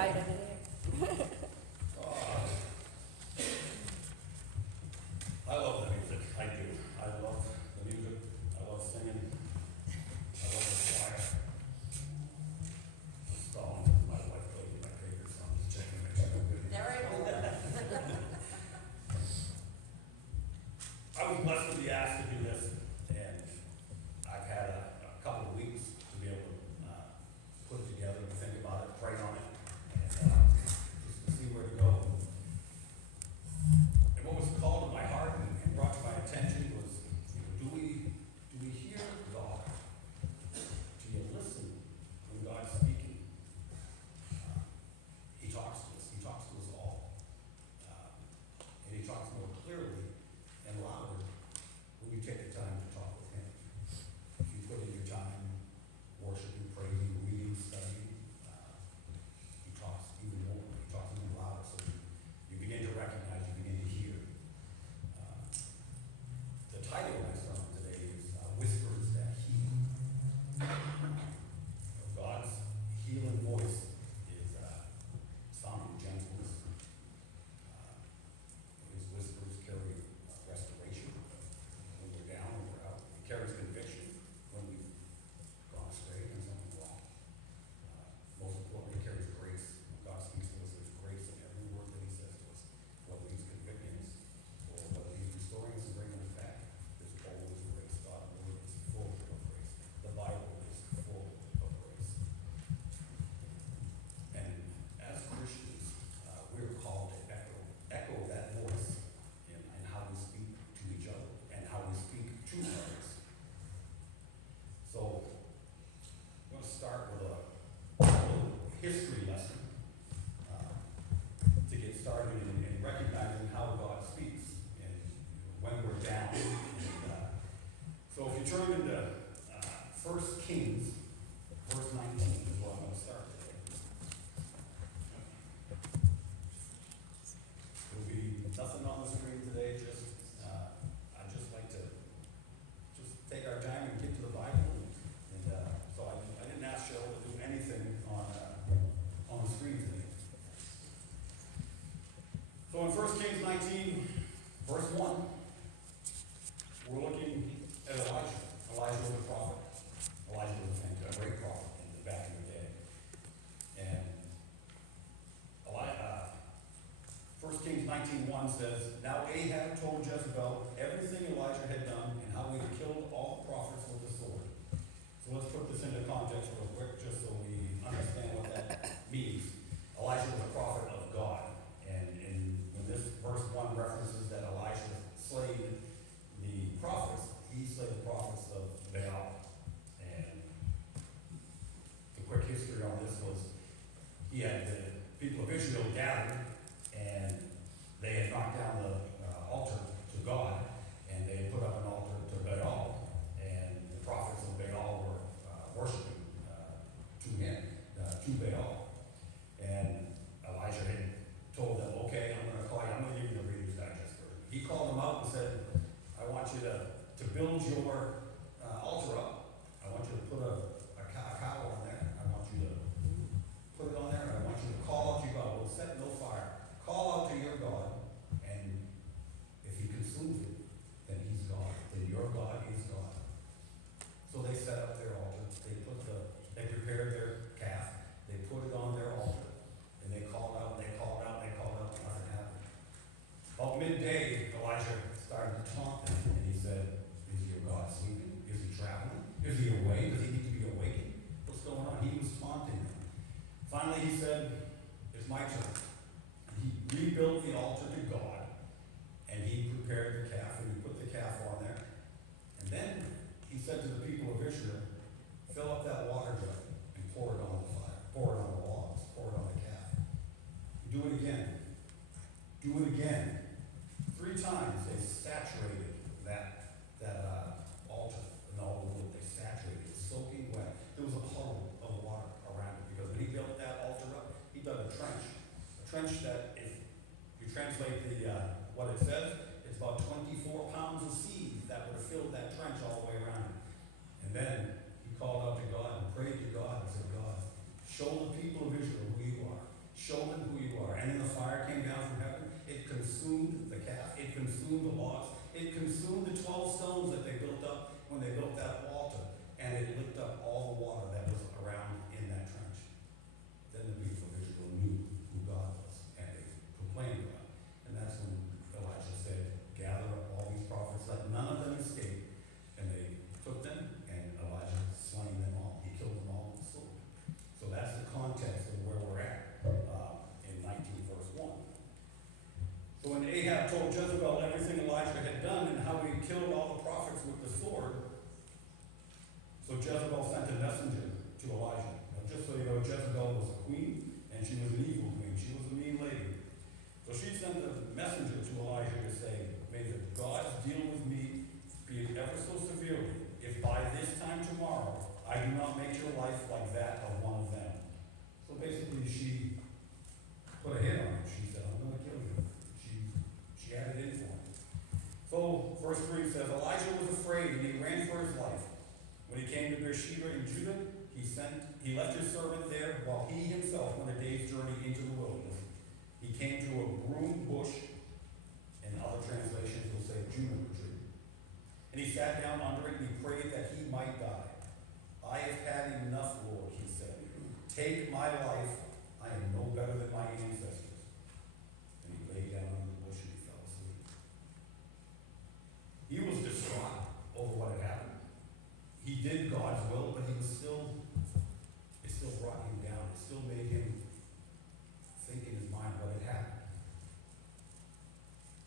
excited today. I love the music. I do. I love the music. I love singing. I love the choir. Song. My wife played me my favorite song. Just checking my channel. There I go. I was blessed to be asked to do this, and I've had a couple of weeks to be able to put it together and think about it, pray on it, and just to see where to go. And what was called to my heart and brought to my attention was, do we hear God? Do you listen when God's speaking? He talks to us. He talks to us all. And he talks more clearly and louder when you take the time to talk with him. If you put in your time worshiping, praising, reading, studying, he talks even more. He talks even louder. So you begin to recognize, you begin to hear. The title of my sermon today is Whispers That Heal. God's healing voice is found in gentleness. His whispers carry restoration when we're down and we're out. It carries conviction when we've gone astray and something wrong. Most importantly, it carries grace. When God speaks to us, there's grace in every word that he says to us. Whether he's convicting us or whether he's restoring us and bringing us back, there's always grace. God's word is full of grace. The Bible is full of grace. And as Christians, we're called to echo that voice in how we speak to each other and how we speak to others. So, I'm going to start with a little history lesson to get started in recognizing how God speaks and when we're down. And, so if you turn into 1 Kings, verse 19 is where I'm going to start today. There'll be nothing on the screen today, just, I'd just like to just take our time and get to the Bible. And so I didn't ask Cheryl to do anything on the screen today. So in 1 Kings 19, verse 1, we're looking at Elijah. Elijah was a prophet. Elijah was a great prophet back in the day. And 1 Kings 19:1 says, Now Ahab told Jezebel everything Elijah had done and how he had killed all the prophets with the sword. So let's put this into context real quick, just so we understand what that means. Elijah was a prophet of God. And when this verse 1 references that Elijah slayed the prophets, he slayed the prophets of Baal. And the quick history on this was he had the people of Israel gathered, and they had knocked down the altar to God, and they had put up an altar to Baal, and the prophets of Baal were worshiping to him, to Baal. And Elijah had told them, okay, I'm going to call you, I'm going to give you the Reader's Digest version. He called them out and said, I want you to build your altar up. I want you to put a cow on there. I want you to put it on there, and I want you to call out to your God. We'll set no fire. Call out to your God, and if he consumes it, then he's God. Then your God is God. So they set up their altar. They prepared their calf. They put it on their altar, and they called out, nothing happened. About midday, Elijah started to taunt them, and he said, is your God sleeping? Is he traveling? Is he awake? Does he need to be awakened? What's going on? He was taunting them. Finally, he said, it's my turn. He rebuilt the altar to God, and he prepared the calf, and he put the calf on there. And then he said to the people of Israel, fill up that water jar and pour it on the fire, pour it on the logs, pour it on the calf. Do it again. Do it again. 3 times they saturated that altar and all the wood. They saturated it, soaking wet. There was a puddle of water around it because when he built that altar up, he dug a trench. A trench that, if you translate what it says, it's about 24 pounds of seed that would have filled that trench all the way around it. And then he called out to God and prayed to God and said, God, show the people of Israel who you are. consumed the calf, it consumed the logs, it consumed the 12 stones that they built up when they built that altar, and it licked up all the water that was around in that trench. Then the people of Israel knew who God was, and they proclaimed God. And that's when Elijah said, gather up all these prophets, let none of them escape. And they took them, and Elijah slain them all. He killed them all with the sword. So that's the context of where we're at in 19 verse 1. So when Ahab told Jezebel everything Elijah had done and how he killed all the prophets with the sword, so Jezebel sent a messenger to Elijah. Now, just so you know, Jezebel was a queen, and she was an evil queen. She was a mean lady. So she sent a messenger to Elijah to say, may the gods deal with me, be it ever so severely, if by this time tomorrow I do not make your life like that of one of them. So basically she put a hit on him. She said, I'm going to kill you. She added in for him. So verse 3 says, Elijah was afraid and he ran for his life. When he came to Beersheba in Judah, he left his servant there while he himself went a day's journey into the wilderness. He came to a broom bush, and other translations will say juniper tree. And he sat down under it and he prayed that he might die. I have had enough, Lord, he said. Take my life. I am no better than my ancestors. And he lay down under the bush and he fell asleep. He was distraught over what had happened. He did God's will, but it still brought him down. It still made him think in his mind what had happened.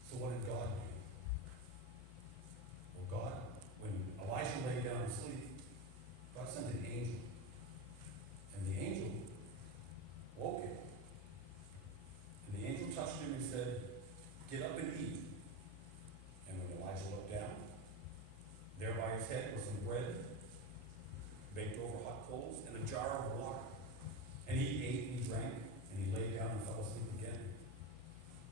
So what did God do? Well, God, when Elisha lay down to sleep, God sent an angel. And the angel woke him. And the angel touched him and said, get up and eat. And when Elijah looked down, there by his head was some bread baked over hot coals and a jar of water. And he ate and he drank, and he lay down and fell asleep again.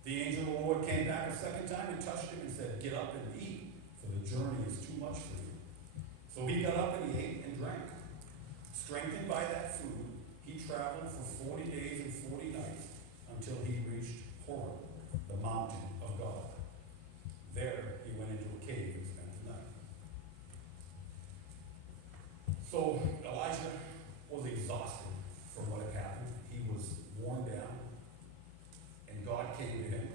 The angel of the Lord came back a second time and touched him and said, get up and eat, for the journey is too much for you. So he got up and he ate and drank. Strengthened by that food, he traveled for 40 days and 40 nights until he reached Horeb, the mountain of God. There he went into a cave and spent the night. So Elijah was exhausted from what had happened. He was worn down. And God came to him.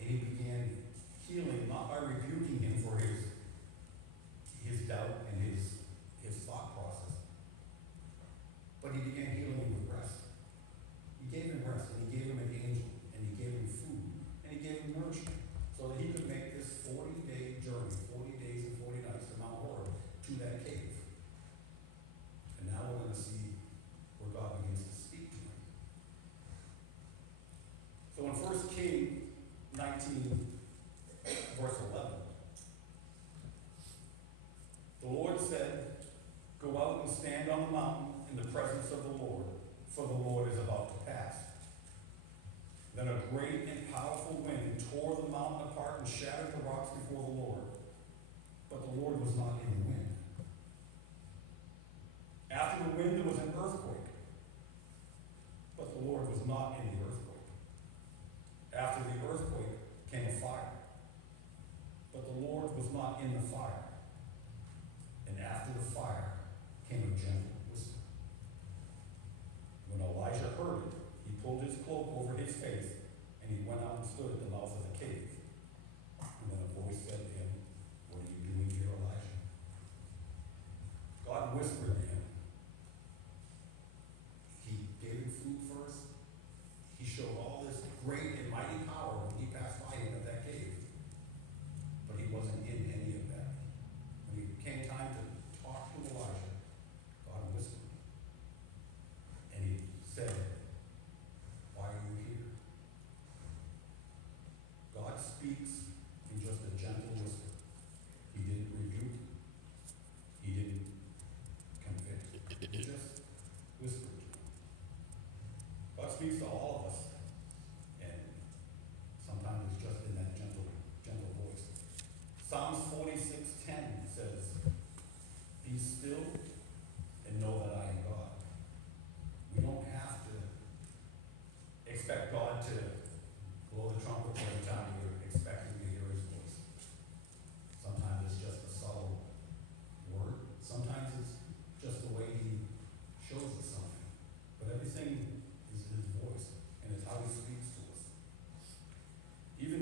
And he began healing, not by rebuking him for his doubt and his thought process, but he began healing him with rest. He gave him rest, and he gave him an angel, and he gave him food, and he gave him nourishment, so that he could make this 40-day journey, 40 days and 40 nights to Mount Horeb, to that cave. And now we're going to see where God begins to speak to him. So in 1 Kings 19, verse 11, the Lord said, go out and stand on the mountain in the presence of the Lord, for the Lord is about to pass. Then a great and powerful wind tore the mountain apart and shattered the rocks before the Lord. But the Lord was not in the wind. After the wind, there was an earthquake. But the Lord was not in the earthquake. After the earthquake came a fire. But the Lord was not in the fire. And after the fire came a gentle whisper. When Elijah heard it, he pulled his cloak over his face, and he went out and stood at the mouth of the cave. And then a voice said to him, what are you doing here, Elijah? God whispered to him. He gave him food first. He showed all this great and mighty power when he passed by him at that cave. But he wasn't in any of that. When it came time to talk to Elijah, God whispered. And he said, why are you here? God speaks in just a gentle whisper. He didn't rebuke. He didn't convict. He just whispered to him. God speaks to all of us. And sometimes it's just in that gentle voice. Psalms 46:10 says, be still and know that I am God. We don't have to expect God to blow the trumpet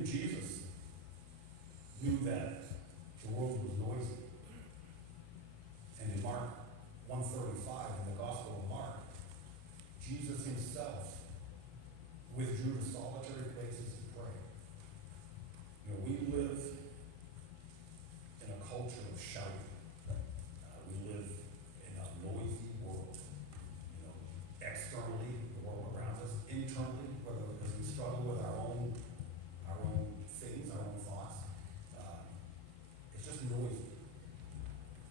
Even Jesus knew that the world was noisy. And in Mark 135, in the Gospel of Mark, Jesus himself withdrew to solitary places to pray. You know, we live in a culture of shouting. We live in a noisy world. You know, externally, the world around us, internally, whether because we struggle with our own things, our own thoughts. It's just noisy.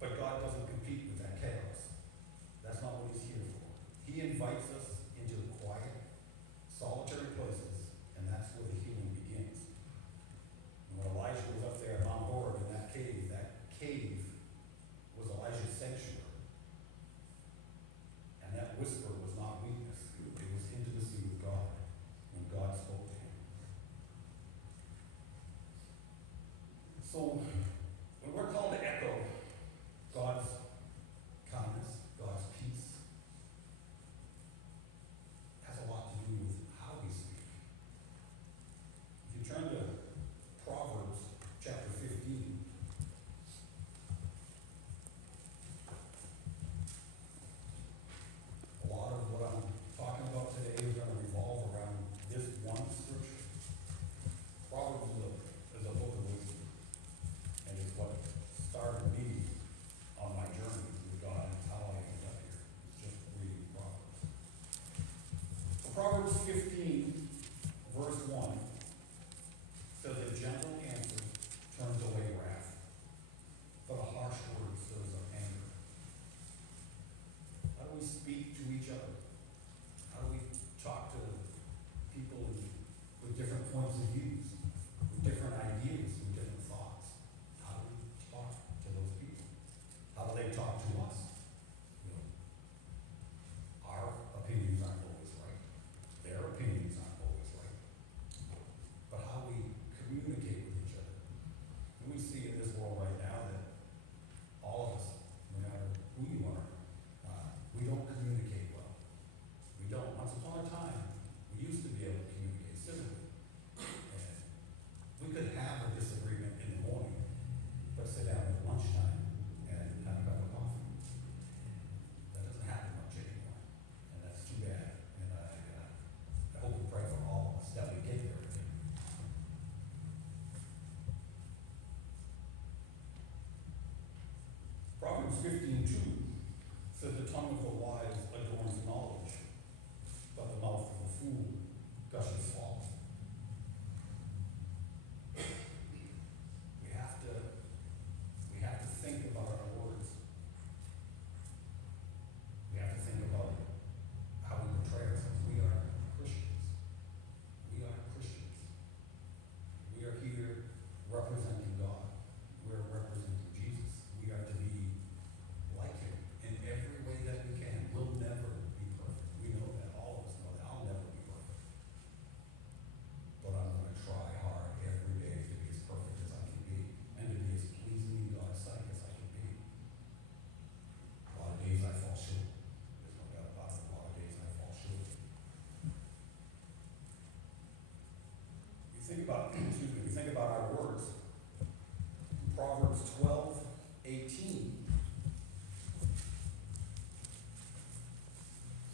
But God doesn't compete with that chaos. That's not what he's here for. He invites us into quiet, solitary places, and that's where the healing begins. And when Elijah was up there at Mount Horeb in that cave was Elijah's sanctuary. And that whisper was not weakness. It was intimacy with God when God spoke to him. So, when we're called to echo God's kindness, God's peace, has a lot to do with how we speak. If you turn to Proverbs chapter 15, a lot of what I'm talking about today is going to revolve around this one scripture. Proverbs is a book of wisdom, and it's what started me on my journey with God, and it's how I ended up here. It's just reading Proverbs. So Proverbs 15, verse 1, says a gentle answer turns away wrath, but a harsh word stirs up anger. How do we speak to each other? How do we talk to people with different points of views, with different ideas, with different thoughts? How do we talk to those people? How do they talk to us? You know, our opinions aren't always right. Their opinions aren't always right. But how we communicate with each other. And we see in this world right now that all of us, no matter who you are, we don't communicate well. We don't. Once upon a time, we used to be able to communicate civilly. And we could have a disagreement in the morning, but sit down at lunchtime and have a cup of coffee. That doesn't happen much anymore. And that's too bad. And I hope and pray for all of us that we get there again. Proverbs 15:2 says the tongue of the wise adorns knowledge, but the mouth of the fool gushes folly. We have to think about our words. We have to think about how we portray ourselves. We are Christians. We are Christians. We are here representing God. We're representing Jesus. We are to be like him in every way that we can. We'll never be perfect. We know that. All of us know that. I'll never be perfect. But I'm going to try hard every day to be as perfect as I can be and to be as pleasing in God's sight as I can be. A lot of days I fall short. There's no doubt about it. A lot of days I fall short. You think about, you think about our words. Proverbs 12:18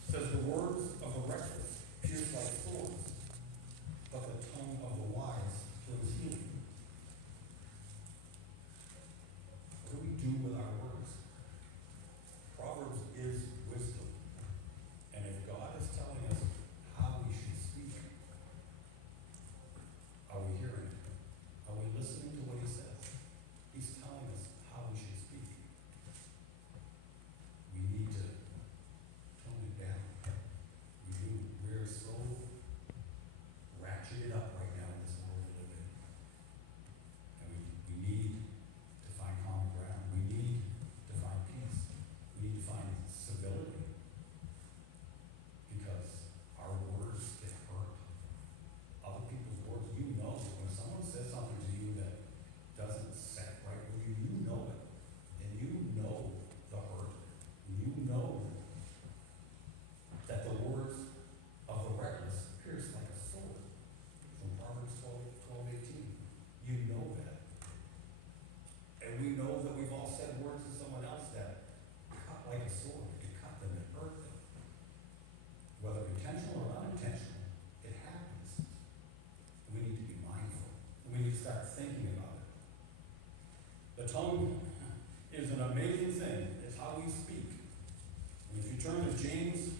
says the words of the reckless pierce like swords, but the tongue of the wise brings healing. What do we do with our words? Proverbs is wisdom. And if God is telling us how we should speak, are we hearing The tongue is an amazing thing. It's how we speak. And if you turn to James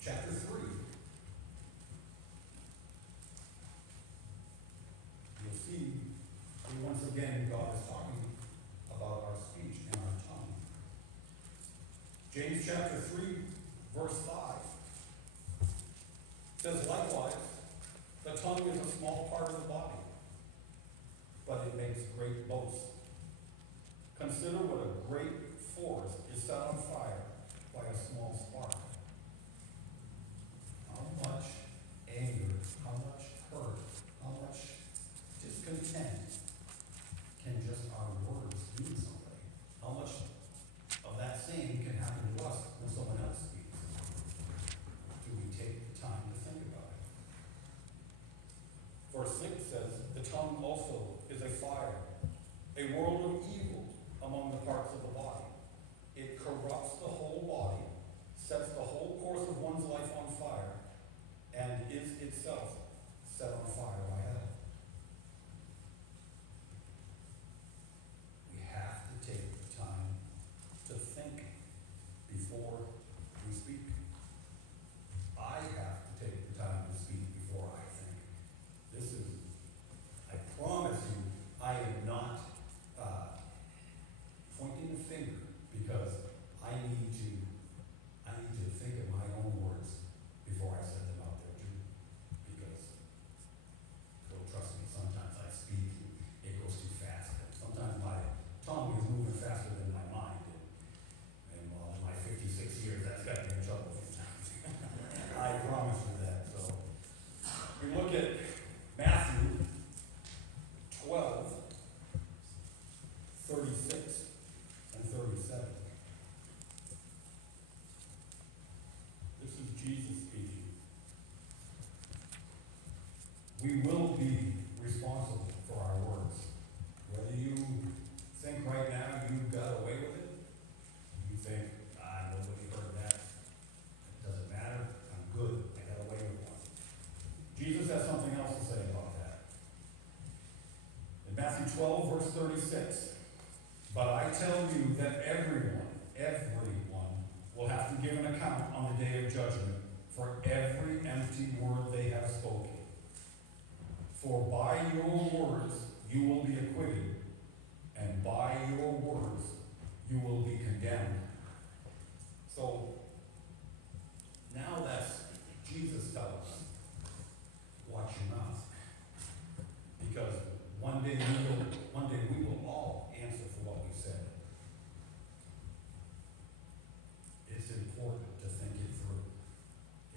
chapter 3, you'll see once again God is talking about our speech and our tongue. James chapter 3, verse 5 says, likewise, the tongue is a small part of the body, but it makes great boast. Consider what a great forest is set on fire by a small spark. How much anger, how much hurt, how much discontent can just our words do to somebody? How much of that same can happen to us when someone else speaks? Do we take the time to think about it? Verse 6 says, the tongue also is a fire, a world of evil among the parts of the body. It corrupts the whole body, sets the whole course of one's life on fire, and is itself set on fire by hell. We have to take the time to think before we speak. I have to take the time to speak before I think. This is, I promise you, I am not pointing the finger because I need to think of my own words before I set them out there too. Because, well, trust me, sometimes I speak and it goes too fast. Sometimes my tongue is moving faster than my mind. And well, in my 56 years, that's got me in trouble a few times. I promise you that. So, we look at Matthew 12, 36 and 37. This is Jesus speaking. We will be responsible for our words. Whether you think right now you got away with it, you think, nobody heard that. It doesn't matter. I'm good. I got away with one. Jesus has something else to say about that. In Matthew 12, verse 36, but I tell you that everyone will have to give an account on the day of judgment for every empty word they have spoken. For by your words you will be acquitted, and by your words you will be condemned. So, now that's Jesus telling us, watch your mouth. Because one day we will all answer for what we said. It's important to think it through.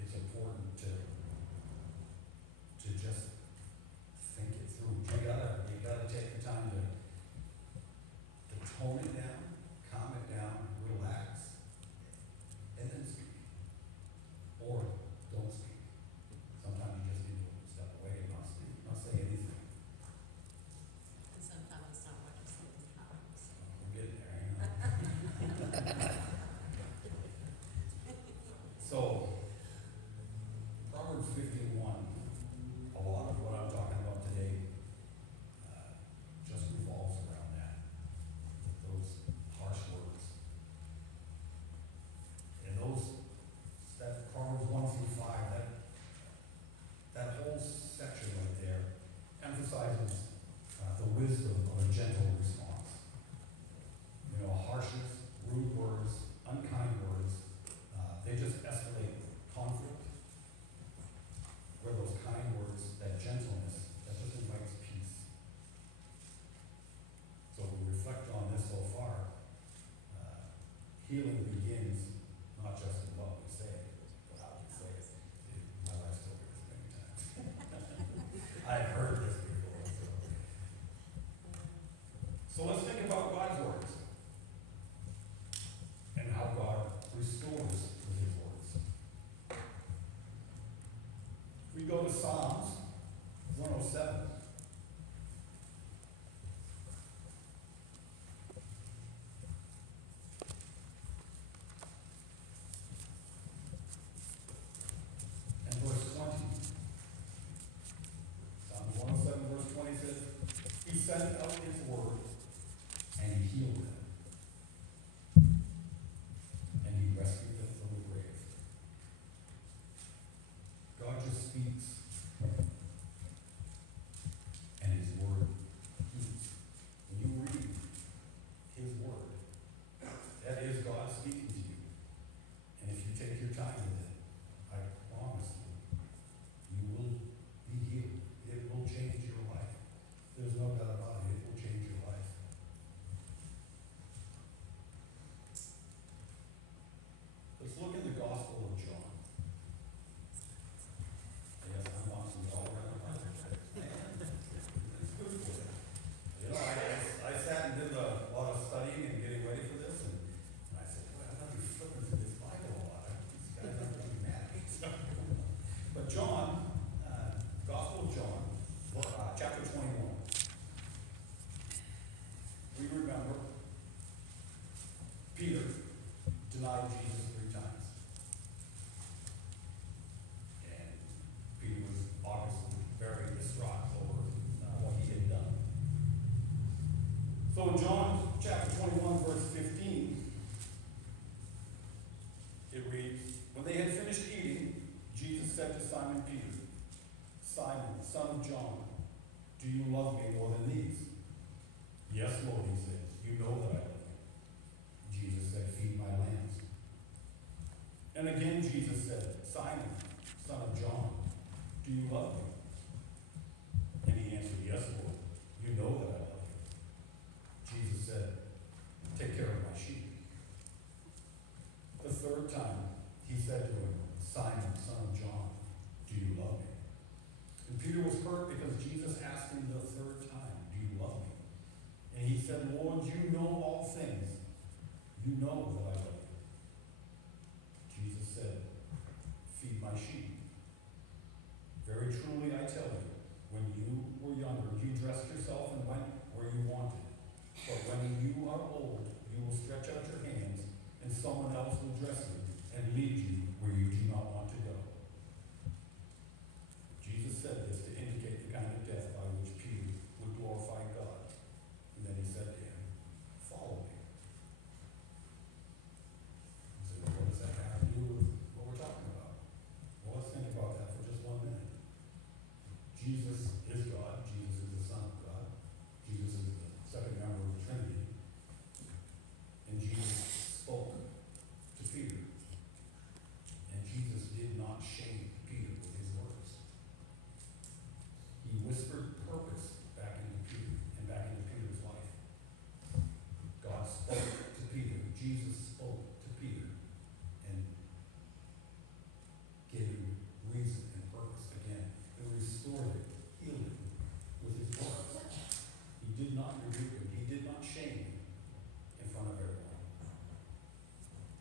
It's important to just think it through. You gotta take the time to tone it down, calm it down, relax, and then speak. Or don't speak. Sometimes you just need to step away and not speak, not say anything. And sometimes it's not what you say, it's how you say it. We're getting there, you know. So, Proverbs 15:1, a lot of what I'm talking about today just revolves around that. Those harsh words. And that Proverbs 1 through 5, that whole section right there emphasizes the wisdom of a gentle response. You know, harshness, rude words, unkind words, they just escalate conflict. Where those kind words, that gentleness, that just invites peace. So we reflect on this so far. Healing begins not just in what we say, but how we say it. My wife's told me this many times. I've heard this before. So let's think about God's words and how God restores with his words. We go to Psalms 107. And verse 20. Psalms 107, verse 20 says, he sent out his word speaks, and his word keeps. When you read his word, that is God speaking to you. And if you take your time with it, I promise you, you will be healed. It will change your life. There's no doubt about it. It will change your life. Let's look at the Gospel of John. Yes, I'm watching all around the Bible. Man, it's good for you. You know, I sat and did a lot of studying and getting ready for this, and I said, boy, I'm going to be flipping through this Bible a lot. These guys are going to be mad at me. But John, Gospel of John, chapter 21. We remember Peter denied Jesus 3 times. And Peter was obviously very distraught over what he had done. So in John chapter 21, verse 15, it reads, when they had finished eating, Jesus said to Simon Peter, Simon, son of John, do you love me more than these? Yes, Lord, he said. You know that I love you. Jesus said, feed my lambs. And again Jesus said, Simon, son of John, do you love me? And he answered, yes, Lord, you know that I love you. Jesus said, take care of my sheep. The 3rd time, he said to him, Simon, son of John, do you love me? And Peter was hurt because Jesus asked him the 3rd time, do you love me? And he said, Lord, you know all things. You know that I love you. Jesus said, feed my sheep. Very truly I tell you, when you were younger, you dressed yourself and went where you wanted. But when you are old, you will stretch out your hands, and someone else will dress you and lead you where you do not want to go. Jesus said this to indicate the kind of death by which Peter would glorify God. And then he said to him, follow me. You say, well, what does that have to do with what we're talking about? Well, let's think about that for just 1 minute. Jesus is God. Jesus is the Son of God. Jesus is the second member of the Trinity. And Jesus spoke to Peter. And Jesus did not shame Peter with his words. He whispered purpose back into Peter and back into Peter's life. God spoke to Peter. Jesus spoke to Peter and gave him reason and purpose again. And restored him, healed him with his words. He did not rebuke him. He did not shame him in front of everyone.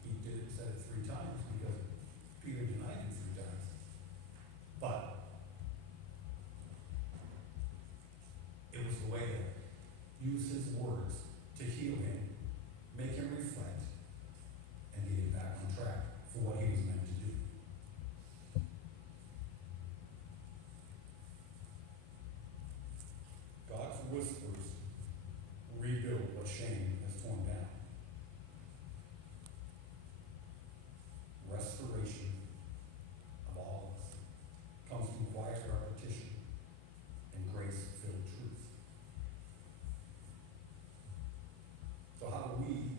He said it 3 times because Peter denied him 3 times. But it was the way to use his words to heal him, make him reflect, and get him back on track for what he was meant to do. God's whispers rebuild what shame has torn down. Restoration of all of us comes from quiet repetition and grace-filled truth. So how do we,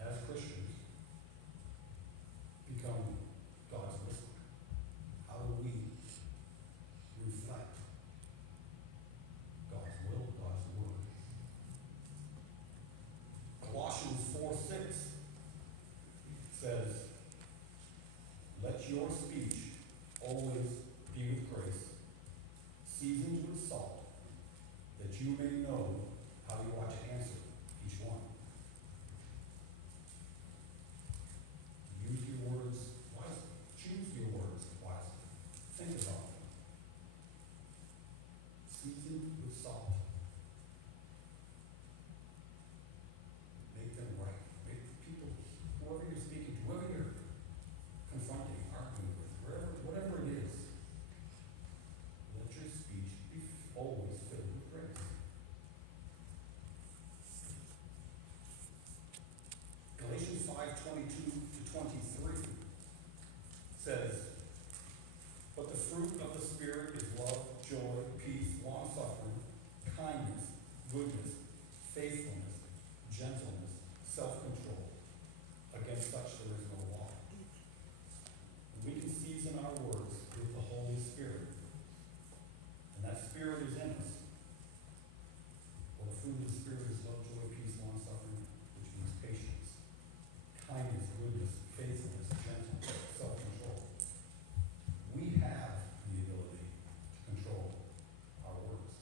as Christians, become God's whisper? How do we reflect God's will, God's word? Colossians 4:6 says, let your speech always be with grace, seasoned with salt, that you may know how you ought to answer each one. Use your words wisely. Choose your words wisely. Think about them. Seasoned with salt. Make them right. Make people, whoever you're speaking to, whoever you're confronting, arguing with, whatever it is, let your speech be always filled with grace. goodness, faithfulness, gentleness, self-control. Against such there is no law. We can season our words with the Holy Spirit. And that Spirit is in us. Well, the fruit of the Spirit is love, joy, peace, long-suffering, which means patience, kindness, goodness, faithfulness, gentleness, self-control. We have the ability to control our words.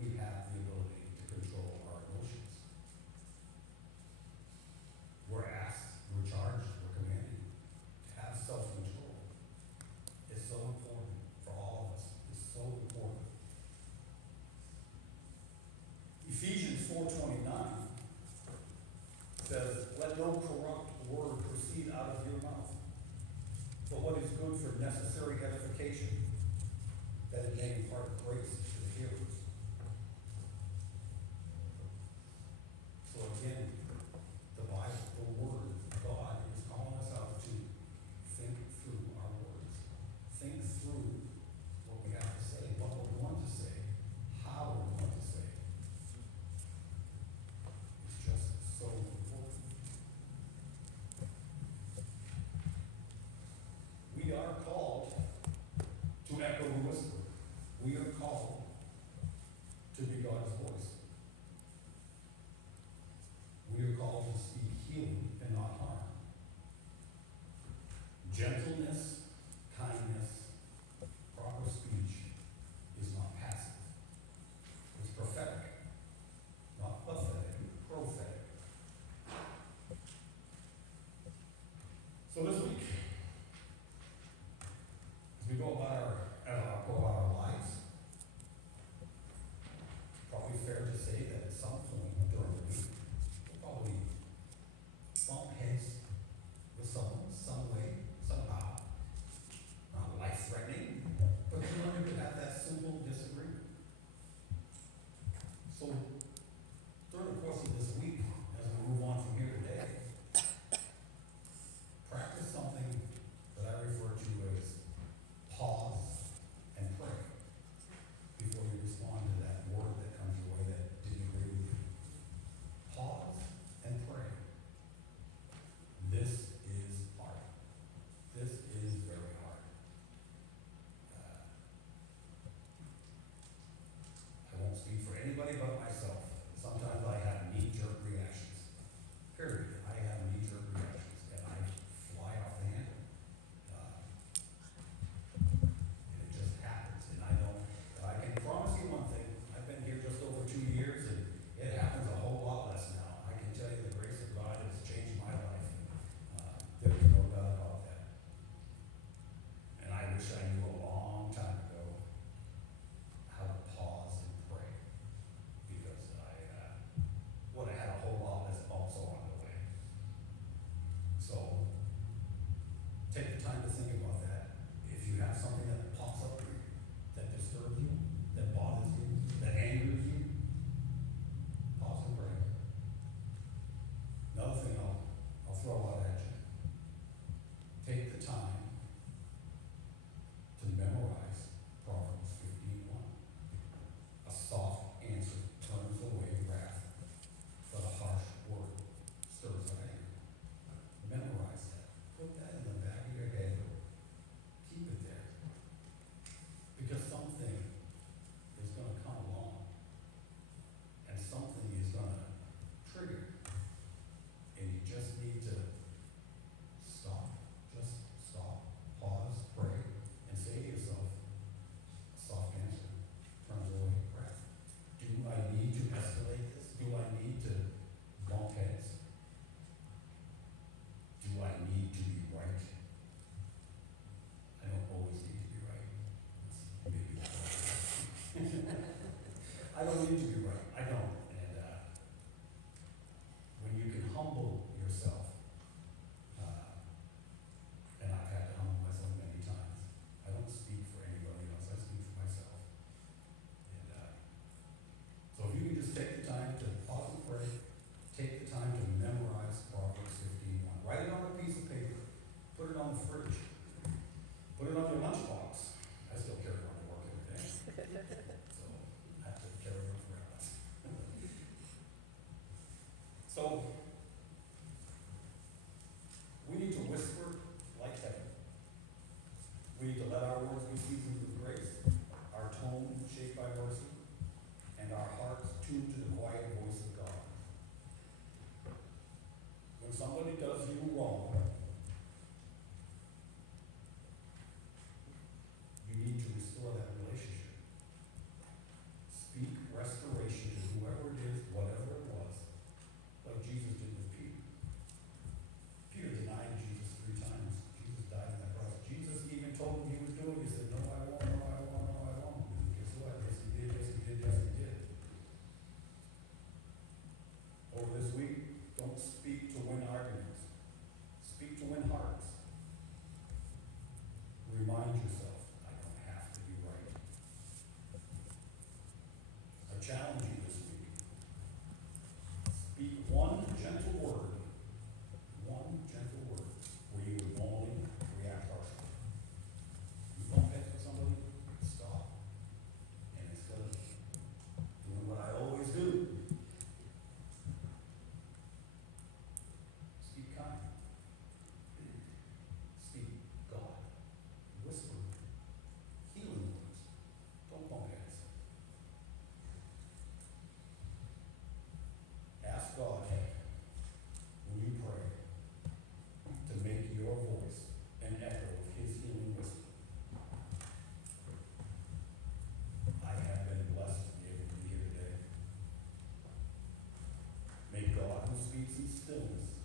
We have the ability to control our emotions. We're asked, we're charged, we're commanded to have self-control. It's so important for all of us. It's so important. Ephesians 4:29 says, let no corrupt word proceed out of your mouth, but what is good for necessary edification, that it may impart grace to the hearers. So again, the Bible, the Word of God is calling us out to think through our words. Think through what we have to say, what we're going to say, how we're going to say. It's just so important. We are called to echo the whisper. We are called to be God's voice. We are called to speak healing and not harm. Gentleness, kindness, proper speech is not passive. It's prophetic, not pathetic, prophetic. So this week, as we go about our lives, probably fair to say that at some point during the week, we'll probably bump heads with someone, some way, somehow. Not life-threatening, but you know, you could have that simple disagreement. So, during the course of this week, as we move on from here today, practice something that I refer to as pause and pray before you respond to that word that comes your way that didn't agree with you. Pause and pray. This is hard. This is very hard. I won't speak for anybody but myself. Sometimes I have knee-jerk reactions. Period. I have knee-jerk reactions, and I fly off the handle. And it just happens. And I can promise you one thing. I've been here just over 2 years, and it happens a whole lot less now. I can tell you the grace of God has changed my life. There's no doubt about that. And I wish I knew a long time ago how to pause and pray, because I would have had a whole lot less bumps along the way. So take the time to think about that. If you have something that pops up for you, that disturbs you, that bothers you, that angers you, pause and pray. Another thing I'll throw out at you. Take the time to memorize Proverbs 15:1. A soft answer turns away wrath, but a harsh word stirs up anger. Memorize that. Put that in the back of your head. Keep it there. Because something is going to come along, and something is going to trigger. And you just need to stop. Just stop, pause, pray, and say to yourself, a soft answer turns away wrath. Do I need to escalate this? Do I need to bump heads? Do I need to be right? I don't always need to be right. I don't need to be right. I don't. And when you can humble yourself, and I've had to humble myself many times. I don't speak for anybody else. I speak for myself. And so if you can just take the time to pause and pray, take the time to memorize Proverbs 15:1. Write it on a piece of paper. Put it on the fridge. Put it on your lunchbox. I still carry one to work every day. So I have to carry one forever. our words be seasoned with grace, our tone shaped by mercy, and our hearts tuned to the quiet voice of God. When somebody does you wrong, you need to restore that relationship. Speak restoration to whoever it is, whatever it was, like Jesus did with Peter. Peter denied Jesus 3 times. Jesus died on that cross. Jesus even told him he was doing it. He said, no, I won't, no, I won't, no, I won't. And guess what? Yes, he did, yes, he did, yes, he did. Over this week, don't speak to win arguments. Speak to win hearts. Remind yourself, I don't have to be right. I challenge you this week. Speak one gentle word where you would normally react harshly. You bump heads with somebody, stop. And instead of doing what I always do, speak kind. Speak God. Whisper healing words. Don't bump heads. Ask God when you pray to make your voice an echo of his healing whisper. I have been blessed to be able to be here today. May God who speaks in stillness